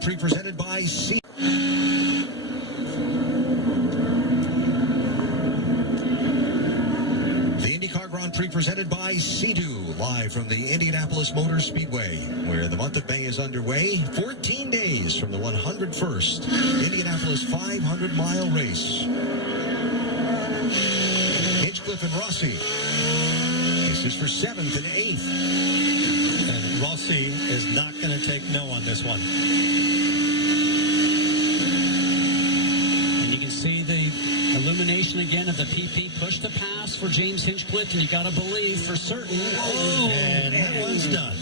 Grand Prix presented by C. The IndyCar Grand Prix presented by Sea-Doo, live from the Indianapolis Motor Speedway, where the month of May is underway. 14 days from the 101st Indianapolis 500-mile race. Hinchcliffe and Rossi. This is for 7th and 8th. And Rossi is not going to take no on this one. And you can see the illumination again of the PP push to pass for James Hinchcliffe, and you got to believe for certain. Oh, and that one's done.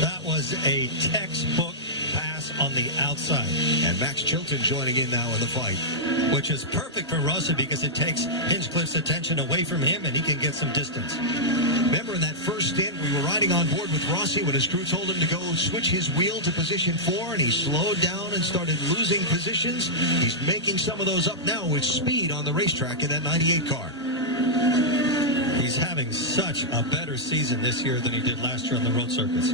That was a textbook pass on the outside. And Max Chilton joining in now in the fight. Which is perfect for Rossi because it takes Hinchcliffe's attention away from him and he can get some distance. Remember in that first stint, we were riding on board with Rossi when his crew told him to go switch his wheel to position 4, and he slowed down and started losing positions. He's making some of those up now with speed on the racetrack in that 98 car. He's having such a better season this year than he did last year on the road circuits.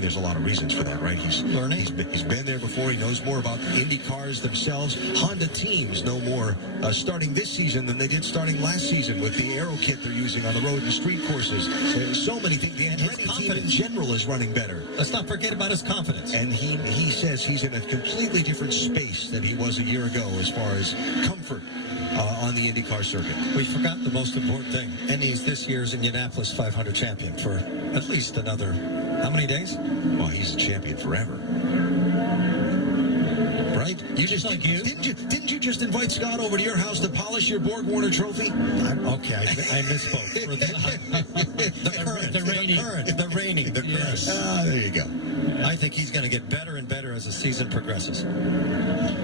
There's a lot of reasons for that, right? He's learning. He's been there before. He knows more about the Indy cars themselves. Honda teams know more starting this season than they did starting last season with the aero kit they're using on the road and street courses. There's so many things. The Andretti team in general is running better. Let's not forget about his confidence. And he says he's in a completely different space than he was a year ago as far as comfort on the IndyCar circuit. We forgot the most important thing, and he's this year's Indianapolis 500 champion for at least another, how many days? Well, he's a champion forever. Right? You just like you? Didn't you just invite Scott over to your house to polish your Borg Warner trophy? Okay, I misspoke. For the reigning. There you go. I think he's going to get better and better as the season progresses.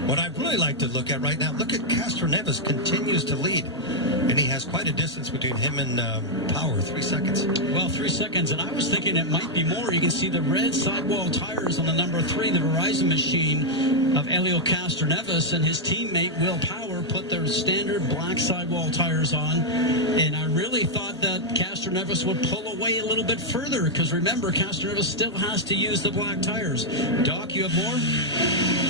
What I'd really like to look at right now, look at Castroneves continues to lead. And he has quite a distance between him and Power, 3 seconds. Well, 3 seconds, and I was thinking it might be more. You can see the red sidewall tires on the number 3, the Verizon machine of Helio Castroneves, and his teammate Will Power put their standard black sidewall tires on. And I really thought that Castroneves would pull away a little bit further, because remember, Castroneves still has to use the black tires. Doc, you have more?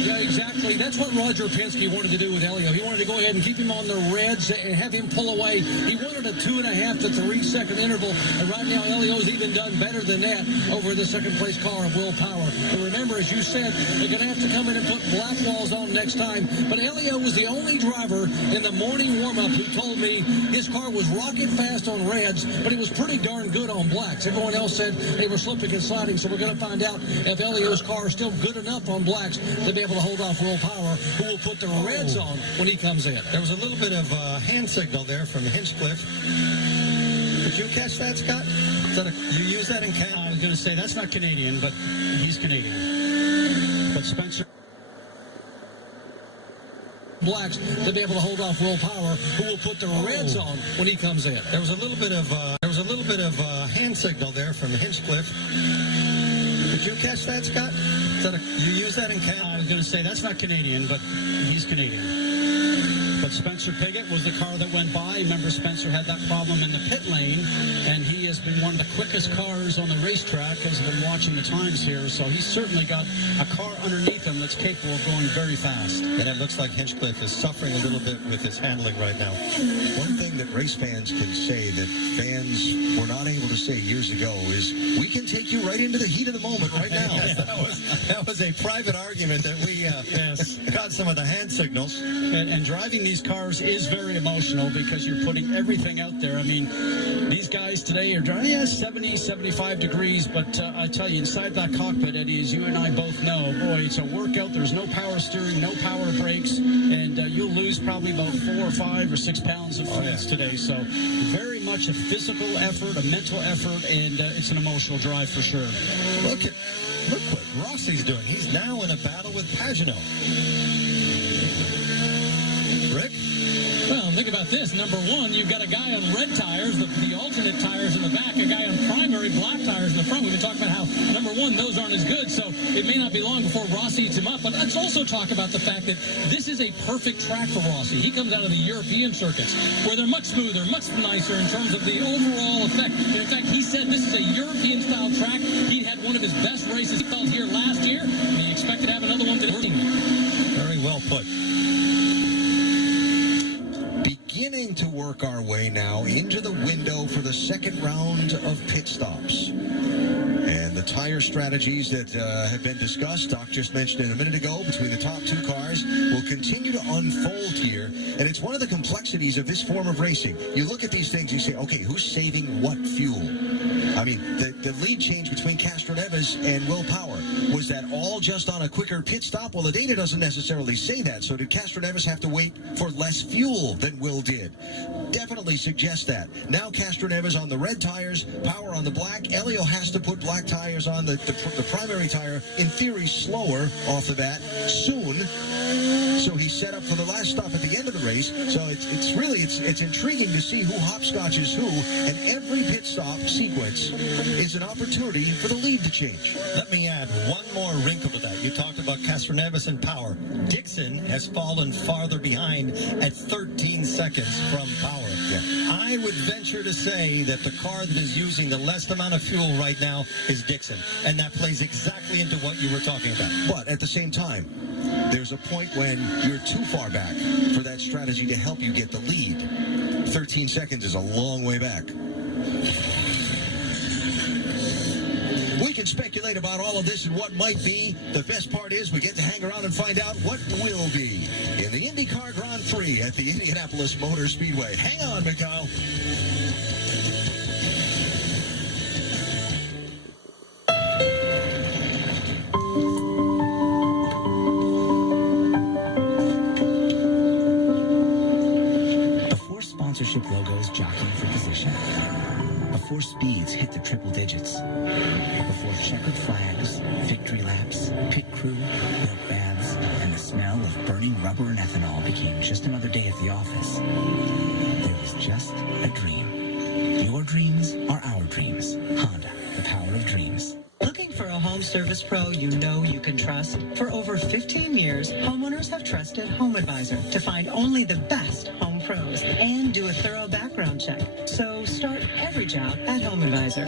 Yeah, exactly. That's what Roger Penske wanted to do with Helio. He wanted to go ahead and keep him on the reds and have him pull away. He wanted a 2.5 to 3 second interval, and right now Helio's even done better than that over the second place car of Will Power. But remember, as you said, they're going to have to come in and put black walls on next time. But Helio was the only driver in the morning warm-up who told me his car was rocket fast on reds, but it was pretty darn good on blacks. Everyone else said they were slipping and sliding, so we're going to find out if Helio's car is still good enough on blacks to be able to hold off Will Power, who will put the reds on when he comes in. There was a little bit of hand signal there from Hinchcliffe. Did you catch that, Scott? You use that in Canada? I was going to say, that's not Canadian, but he's Canadian. But Spencer... blacks to be able to hold off Will Power, who will put the reds on when he comes in. There was a little bit of hand signal there from Hinchcliffe. Did you catch that, Scott? You use that in Canada? I was going to say, that's not Canadian, but he's Canadian. But Spencer Piggott was the car that went by. Remember, Spencer had that problem in the pit lane, and he has been one of the quickest cars on the racetrack as I've been watching the times here. So he's certainly got a car underneath him that's capable of going very fast. And it looks like Hinchcliffe is suffering a little bit with his handling right now. One thing that race fans can say that fans were not able to say years ago is, we can take you right into the heat of the moment right now. That was a private argument that we got some of the hand signals. And driving these cars is very emotional because you're putting everything out there. I mean, these guys today are driving 70, 75 degrees, but I tell you, inside that cockpit, Eddie, as you and I both know, boy, it's a workout. There's no power steering, no power brakes, and you'll lose probably about 4 or 5 or 6 pounds of fluids today. So very much a physical effort, a mental effort, and it's an emotional drive for sure. Look what Rossi's doing. He's now in a battle with Pagenaud. Rick? Well, think about this. Number one, you've got a guy on red tires, the alternate tires in the back, a guy on primary black tires in the front. We've been talking about how, number one, those aren't as good, so it may not be long before Rossi eats him up. But let's also talk about the fact that this is a perfect track for Rossi. He comes out of the European circuits, where they're much smoother, much nicer in terms of the overall effect. In fact, he said this is a European-style track. He'd had one of his best races here last year, and he expected to have another one today. Very well put. Beginning to work our way now into the window for the second round of pit stops. And the tire strategies that have been discussed, Doc just mentioned it a minute ago, between the top two cars will continue to unfold here. And it's one of the complexities of this form of racing. You look at these things, you say, okay, who's saving what fuel? I mean, the lead change between Castroneves and Will Power, was that all just on a quicker pit stop? Well, the data doesn't necessarily say that. So did Castroneves have to wait for less fuel than Will did? Definitely suggests that. Now Castroneves on the red tires, Power on the black. Elio has to put black tires on the primary tire, in theory, slower off the bat soon. So he's set up for the last stop at the end of the race. So it's intriguing to see who hopscotches who, and every pit stop sequence is an opportunity for the lead to change. Let me add one more wrinkle to that. You talked about Castroneves and Power. Dixon has fallen farther behind at 13 seconds from Power. Yeah. I would venture to say that the car that is using the least amount of fuel right now is Dixon. And that plays exactly into what you were talking about. But at the same time, there's a point when you're too far back for that strategy to help you get the lead. 13 seconds is a long way back. We can speculate about all of this and what might be. The best part is we get to hang around and find out what will be in the IndyCar Grand Prix at the Indianapolis Motor Speedway. Hang on, Mikhail. Before sponsorship logos jockeying for position, before speeds hit the triple digits, before checkered flags, victory laps, pit crew, milk baths, and the smell of burning rubber and ethanol became just another day at the office, there was just a dream. Your dreams are our dreams. Honda, the power of dreams. Looking for a home service pro you know you can trust? For over 15 years, homeowners have trusted HomeAdvisor to find only the best home pros and do a thorough background check. So start every job at HomeAdvisor.